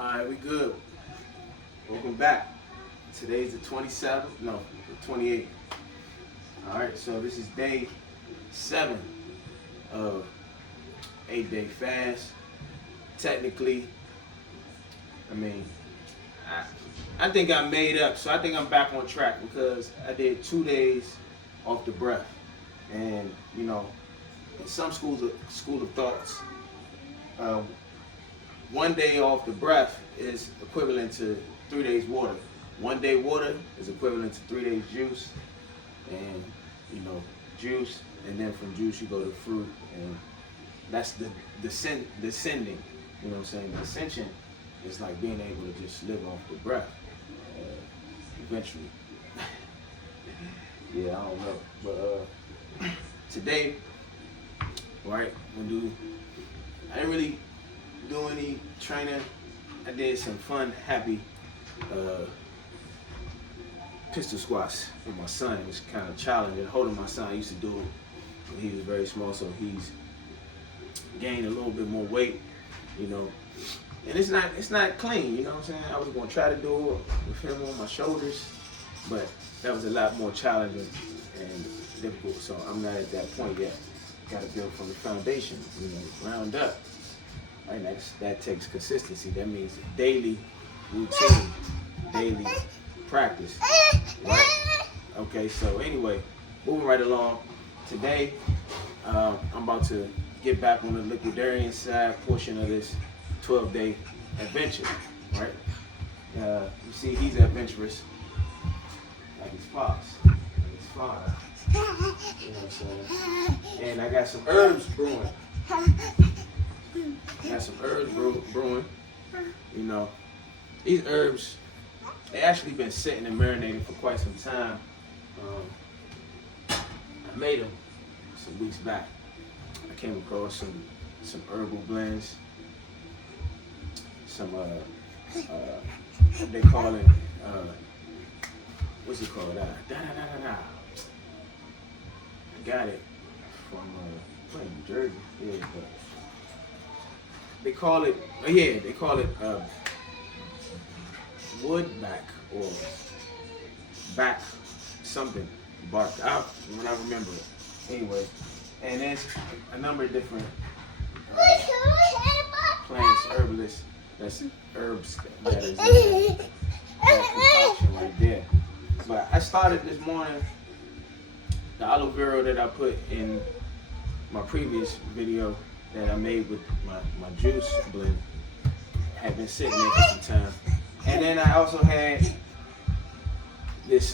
Alright, we good. Welcome back. Today's the 27th, no, the 28th. Alright, so this is day 7 of 8-day fast. Technically, I think I made up, so I think I'm back on track because I did 2 days off the breath. And, you know, in some school of thoughts, 1 day off the breath is equivalent to 3 days water. 1 day water is equivalent to 3 days juice, and juice, and then from juice you go to fruit, and that's the descending. You know what I'm saying? The ascension is like being able to just live off the breath. Eventually, yeah, I don't know, but today, right? I didn't really do any training. I did some fun, happy pistol squats with my son. It was kind of challenging. Holding my son, I used to do it when he was very small, so he's gained a little bit more weight, and it's not clean, you know what I'm saying? I was gonna try to do it with him on my shoulders, but that was a lot more challenging and difficult, so I'm not at that point yet. Gotta build from the foundation, ground up. Right, that takes consistency. That means daily routine, daily practice, right? Okay, so anyway, moving right along. Today, I'm about to get back on the liquidarian side portion of this 12-day adventure, right? You see, he's adventurous, like his pops, like his father. You know what I'm saying? And I got some herbs brewing. These herbs, they actually been sitting and marinating for quite some time. I made them some weeks back. I came across some herbal blends, some what they call it, what's it called? I got it from New Jersey. Yeah, but they call it woodback or back something bark. When I remember it. Anyway, and there's a number of different plants, herbalists, that's herbs that is that concoction right there. But I started this morning, the aloe vera that I put in my previous video that I made with my juice blend had been sitting there for some time. And then I also had this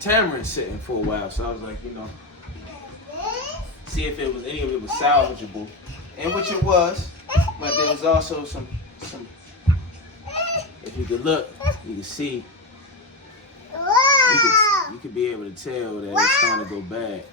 tamarind sitting for a while. So I was like, see if any of it was salvageable. And which it was, but there was also some if you could look, you can see, you could be able to tell that it's starting to go bad,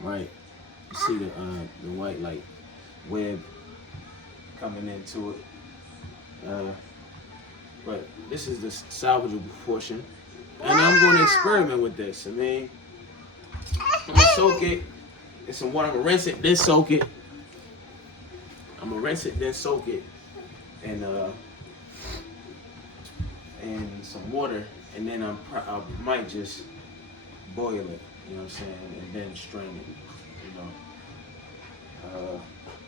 right? You see the white like web coming into it. But this is the salvageable portion. And I'm going to experiment with this. I'm going to soak it in some water. I'm going to rinse it, then soak it. I'm going to rinse it, then soak it in some water. And then I might just boil it, you know what I'm saying? And then strain it,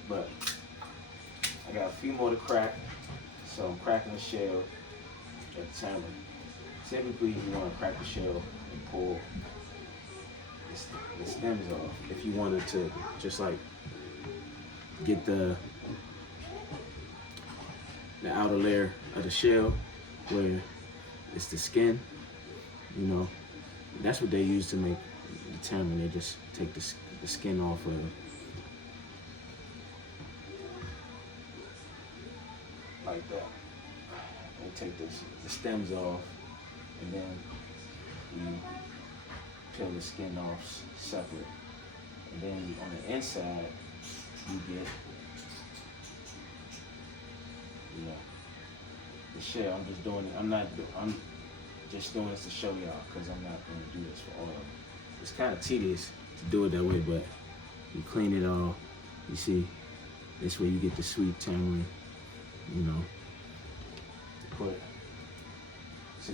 but I got a few more to crack. So I'm cracking the shell at the tamarind. Typically, you want to crack the shell and pull the stems off. If you wanted to just like get the outer layer of the shell where it's the skin, that's what they use to make the tamarind. They just take the skin off of like that. They take the stems off, and then you peel the skin off separate. And then on the inside, you get, the shell. I'm just doing it. I'm just doing this to show y'all because I'm not going to do this for all of them. It's kind of tedious to do it that way, but you clean it all. You see, this way you get the sweet tamarind,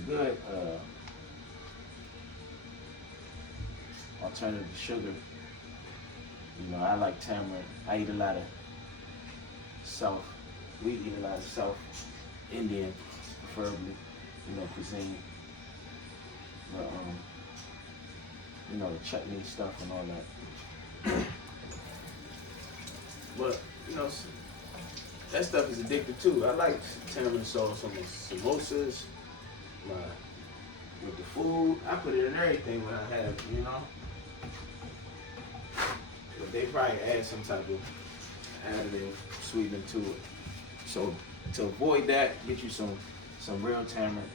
good alternative to sugar. You know, I like tamarind. I eat a lot of we eat a lot of South Indian, preferably, you know, cuisine. But, you know, the chutney stuff and all that. But, you know, that stuff is addictive too. I like tamarind sauce on my samosas, with the food. I put it in everything when I have, you know. But they probably add some type of additive sweetener to it. So to avoid that, get you some real tamarind.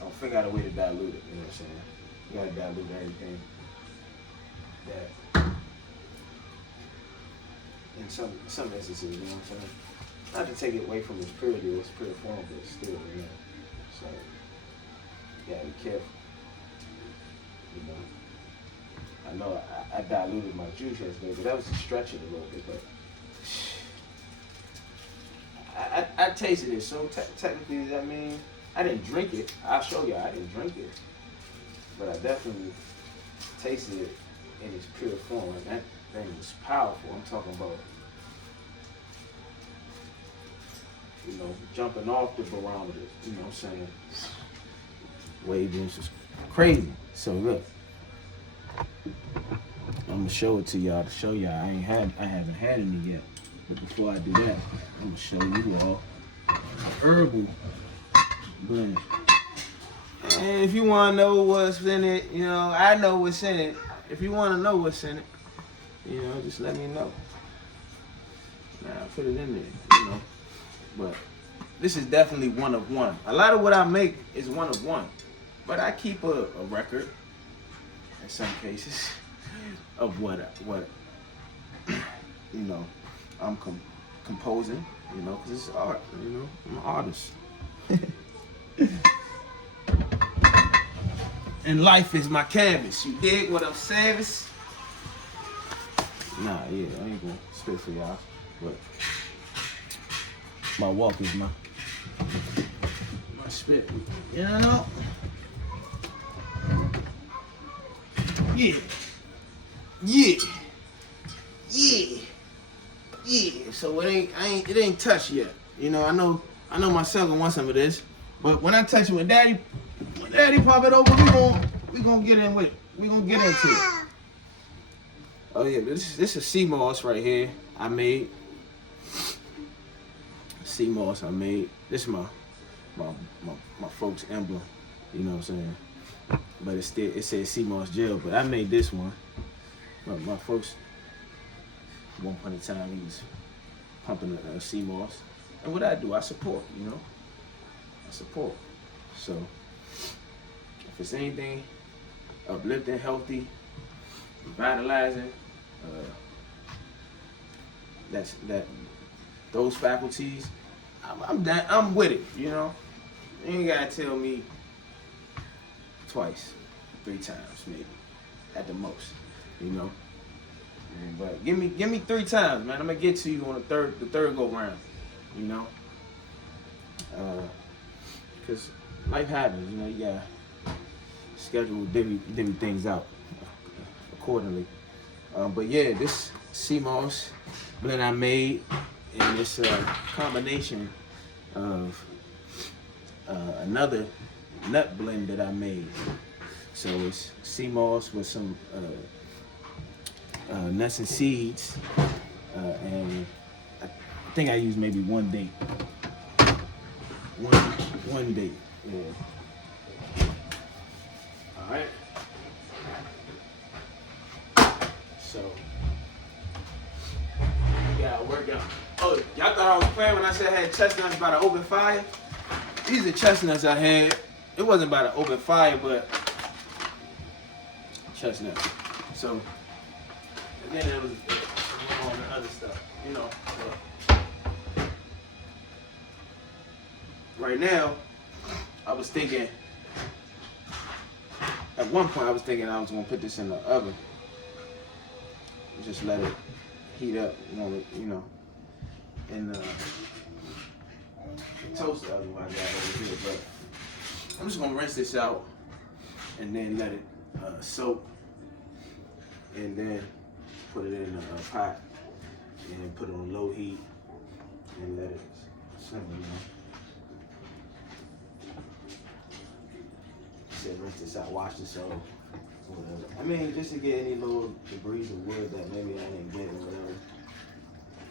I'll figure out a way to dilute it, you know what I'm saying? You gotta dilute everything. That in some instances, you know what I'm saying? Not to take it away from its purity or its pure form, but still, you know. So you gotta be careful. You know. I know I diluted my juice yesterday, but that was to stretch it a little bit, but I tasted it, so technically, I mean, I didn't drink it. I'll show you, I didn't drink it. But I definitely tasted it in its pure form. And that thing was powerful. I'm talking about, you know, jumping off the barometer, you know what I'm saying? Waves was crazy. So look, I'm gonna show it to y'all to show y'all I haven't had any yet. But before I do that, I'm gonna show you all an herbal blend. And if you wanna know what's in it, you know, I know what's in it. If you wanna know what's in it, you know, just let me know. Now I put it in there, you know. But this is definitely one of one. A lot of what I make is one of one. But I keep a record in some cases of what you know, I'm composing, you know, because it's art, you know, I'm an artist. And life is my canvas, you dig what I'm saying? Nah, yeah, I ain't gonna spit for y'all, but my walk is my spit, you know? Yeah. So it ain't touched yet. You know, I know my son gonna want some of this, but when I touch it when Daddy pop it over, we gonna get in with it. We gonna get into it. Oh yeah, this is sea moss right here. I made sea moss. This is my folks' emblem. You know what I'm saying? But it says sea moss gel. But I made this one. My folks, at one point in time, he was pumping sea moss. And what I do, I support, you know? I support. So, if it's anything uplifting, healthy, revitalizing, those faculties, I'm with it, you know? You ain't gotta tell me twice, 3 times maybe, at the most, you know? But give me 3 times, man. I'm gonna get to you on the third go round, you know? Cause life happens, you know, you gotta schedule divvy things out accordingly. But yeah, this sea moss blend I made, and it's a combination of another nut blend that I made. So it's sea moss with some nuts and seeds, and I think I used maybe one date. One date, yeah. All right. So we gotta work out. Oh, y'all thought I was playing when I said I had chestnuts by the open fire? These are chestnuts I had. It wasn't by the open fire, but chestnuts. So and then it was all the other stuff, you know. So, right now, I was thinking. At one point, I was thinking I was gonna put this in the oven, just let it heat up, you know, and toast the oven I got over here. But I'm just gonna rinse this out and then let it soak, and then put it in a pot and put it on low heat and let it simmer, you know. Said rinse this out, wash this off, whatever. I mean, just to get any little debris of wood that maybe I didn't get or whatever.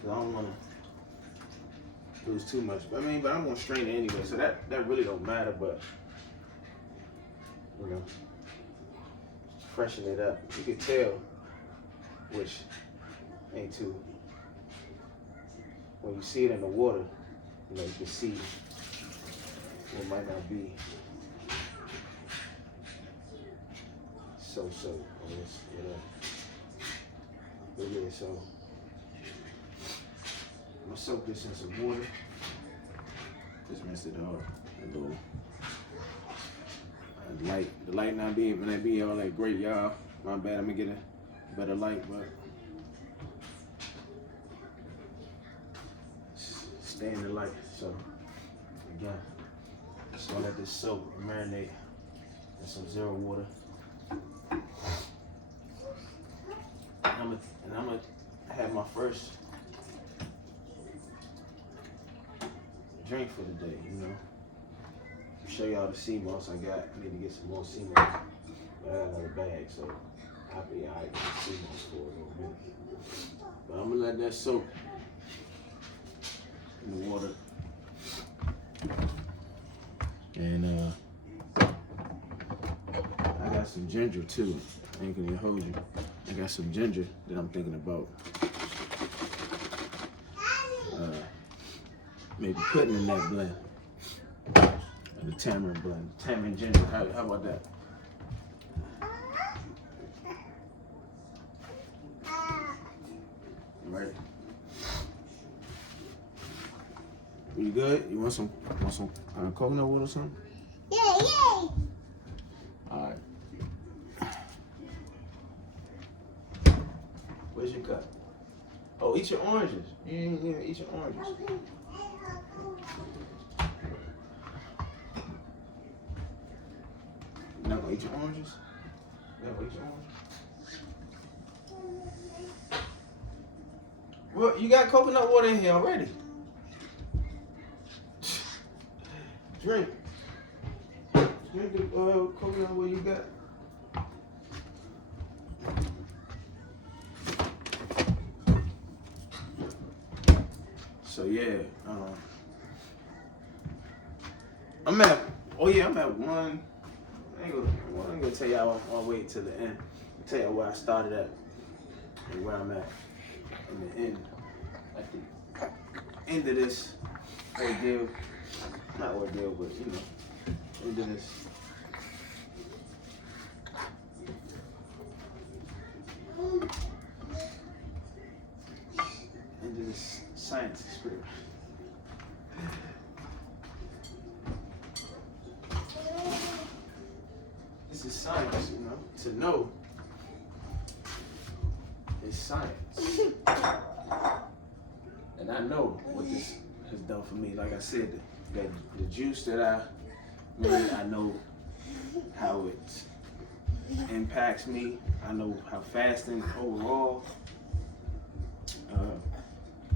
Cause I don't wanna lose too much. But I'm gonna strain it anyway, so that really don't matter, but you know, freshen it up. You can tell which ain't too, when you see it in the water, you know, you can see what might not be so or it's whatever. But yeah, so I'm gonna soak this in some water. Just rinse it off a little. The light not be all that great, y'all. My bad, I'm gonna get a better light, but stay in the light. So again, just gonna let this soak and marinate in some zero water. And I'm gonna have my first drink for the day, you know. Show y'all the sea moss I got. I need to get some more sea moss, but I got another bag, so I'll be alright with the sea moss for a little bit. But I'm gonna let that soak in the water. And I got some ginger too. I ain't gonna hold you. I got some ginger that I'm thinking about maybe putting in that blend. The tamarind blend, tamarind ginger. How about that? Right. You good? You want some coconut water or something? Yeah. All right. Where's your cup? Oh, eat your oranges. Yeah, eat your oranges. You're not gonna eat your oranges? You're not gonna eat your oranges? Well, you got coconut water in here already. Drink. Drink the coconut water you got. So yeah, I'm at one. I ain't gonna tell y'all all the way to the end. I'll tell y'all where I started at and where I'm at in the end. At the end of this ordeal, not ordeal, but you know, end of this. End of this science experiment. This is science, you know. To know is science. And I know what this has done for me. Like I said, the juice that I made, I know how it impacts me. I know how fasting overall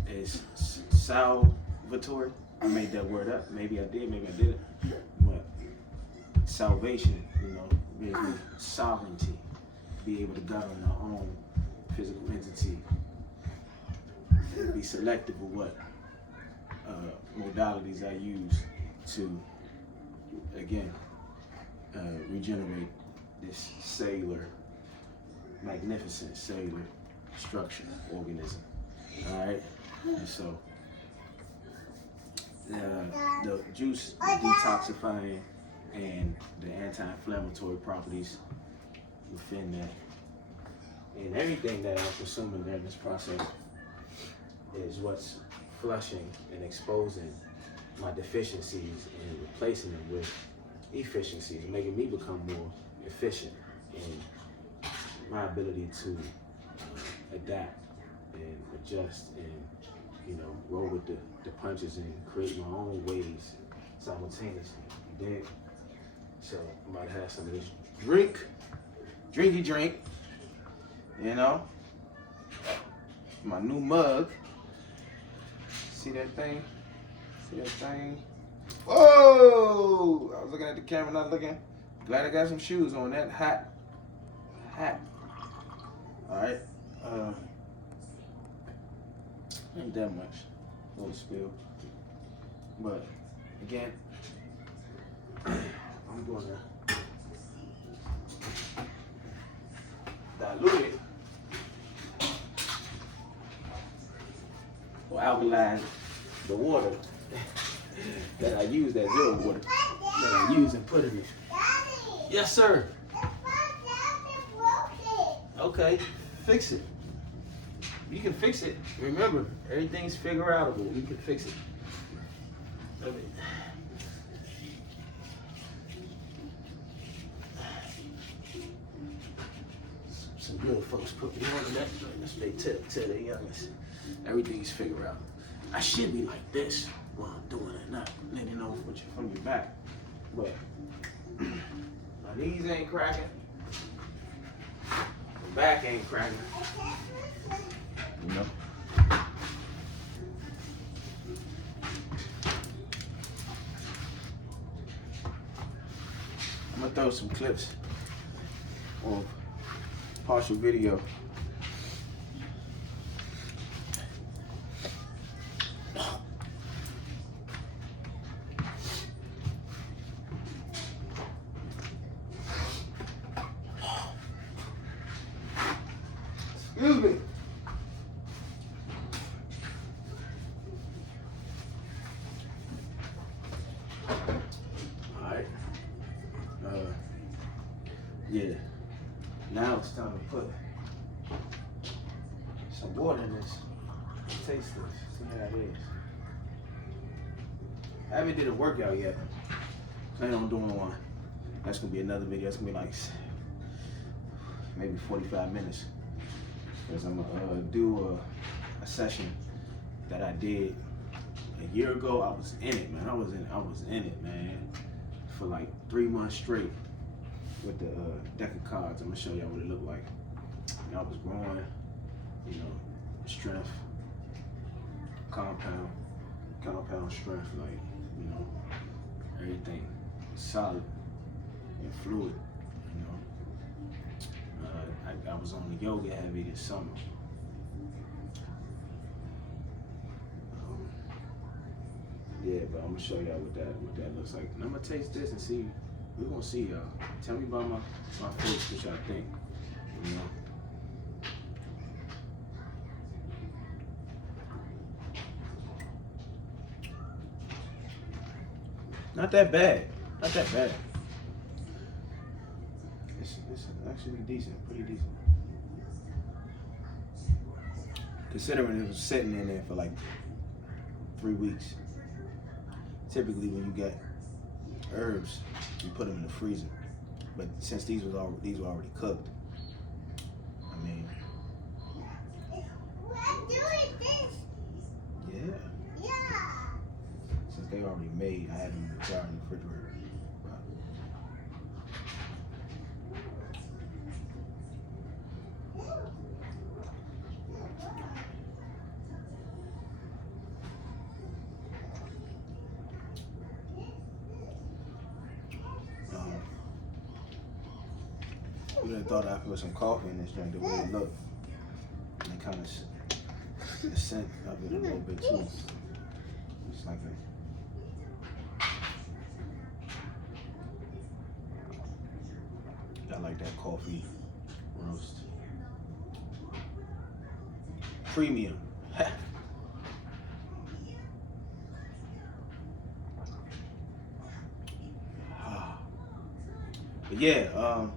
is salvatory. I made that word up. Maybe I did, maybe I didn't. But salvation, you know, gives me sovereignty, be able to govern our own physical entity, and be selective of what modalities I use to, again, regenerate this magnificent cellular structure, organism. All right, and so the juice, the detoxifying, and the anti-inflammatory properties within that, and everything that I'm consuming during this process is what's flushing and exposing my deficiencies and replacing them with efficiencies, making me become more efficient in my ability to adapt and adjust and, you know, roll with the punches and create my own ways simultaneously. You dig? So I'm about to have some of this drinky drink, you know. My new mug. See that thing? See that thing? Whoa! I was looking at the camera, not looking. Glad I got some shoes on. That hat. All right. Ain't that much. Little spill. But again, I'm gonna dilute it or alkalize the water that I use, that zero water that I use and put in it. Yes, sir. Okay, fix it. You can fix it. Remember, everything's figure outable. You can fix it. Let me. Some good folks put me on that. That's what they tell their youngest. Everything's figure out. I should be like this while I'm doing it, not letting know what you're from your back. But my knees ain't cracking. My back ain't cracking. You know. I'm gonna throw some clips of partial video. Excuse me. Yeah, now it's time to put some water in this. Taste this, see how it is. I haven't did a workout yet. Plan on doing one. That's gonna be another video. It's gonna be like maybe 45 minutes. Because I'm gonna do a session that I did a year ago. I was in it, man. I was in it, man, for like 3 months straight. With the deck of cards, I'm gonna show y'all what it looked like. And I was growing, you know, strength, compound strength, like, you know, everything solid and fluid, you know. I was on the yoga heavy this summer. Yeah, but I'm gonna show y'all what that looks like. And I'm gonna taste this and see. We're gonna see y'all. Tell me about my face, what y'all think. You know? Not that bad. Not that bad. It's actually decent, pretty decent. Considering it was sitting in there for like 3 weeks. Typically when you get herbs, you put them in the freezer. But since these were already cooked, I mean, yeah. Since they already made, I had them in the jar in the refrigerator. You would have thought I put some coffee in this drink, the way it looked. And kind of the scent of it a little bit too. It's like I like that coffee roast. Premium. But yeah,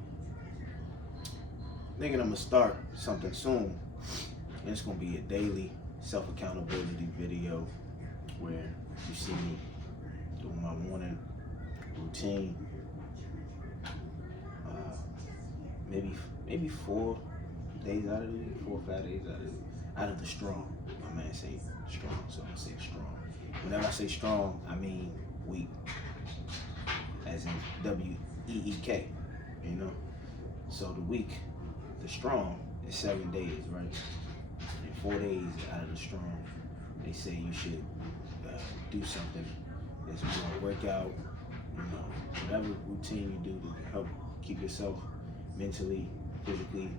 thinking I'm gonna start something soon. And it's gonna be a daily self-accountability video where you see me doing my morning routine. Maybe 4 days out of the week, 4 or 5 days out of the strong. My man say strong, so I'm gonna say strong. Whenever I say strong, I mean week, as in EEK, you know. So the weak, the strong is 7 days, right? And 4 days out of the strong, they say you should do something. It's more workout, you know, whatever routine you do to help keep yourself mentally, physically,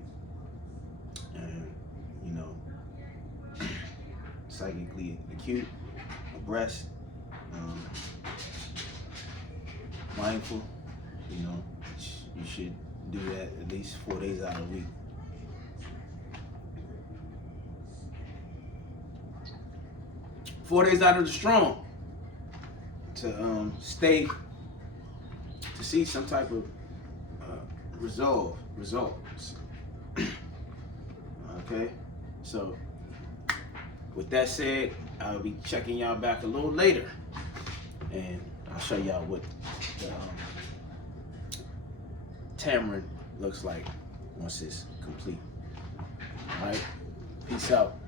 and, you know, psychically acute, abreast, mindful, you know. You should do that at least 4 days out of the week. Four days out of the strong to see some type of results. Okay, so with that said, I'll be checking y'all back a little later, and I'll show y'all what the tamarind looks like once it's complete. All right, peace out.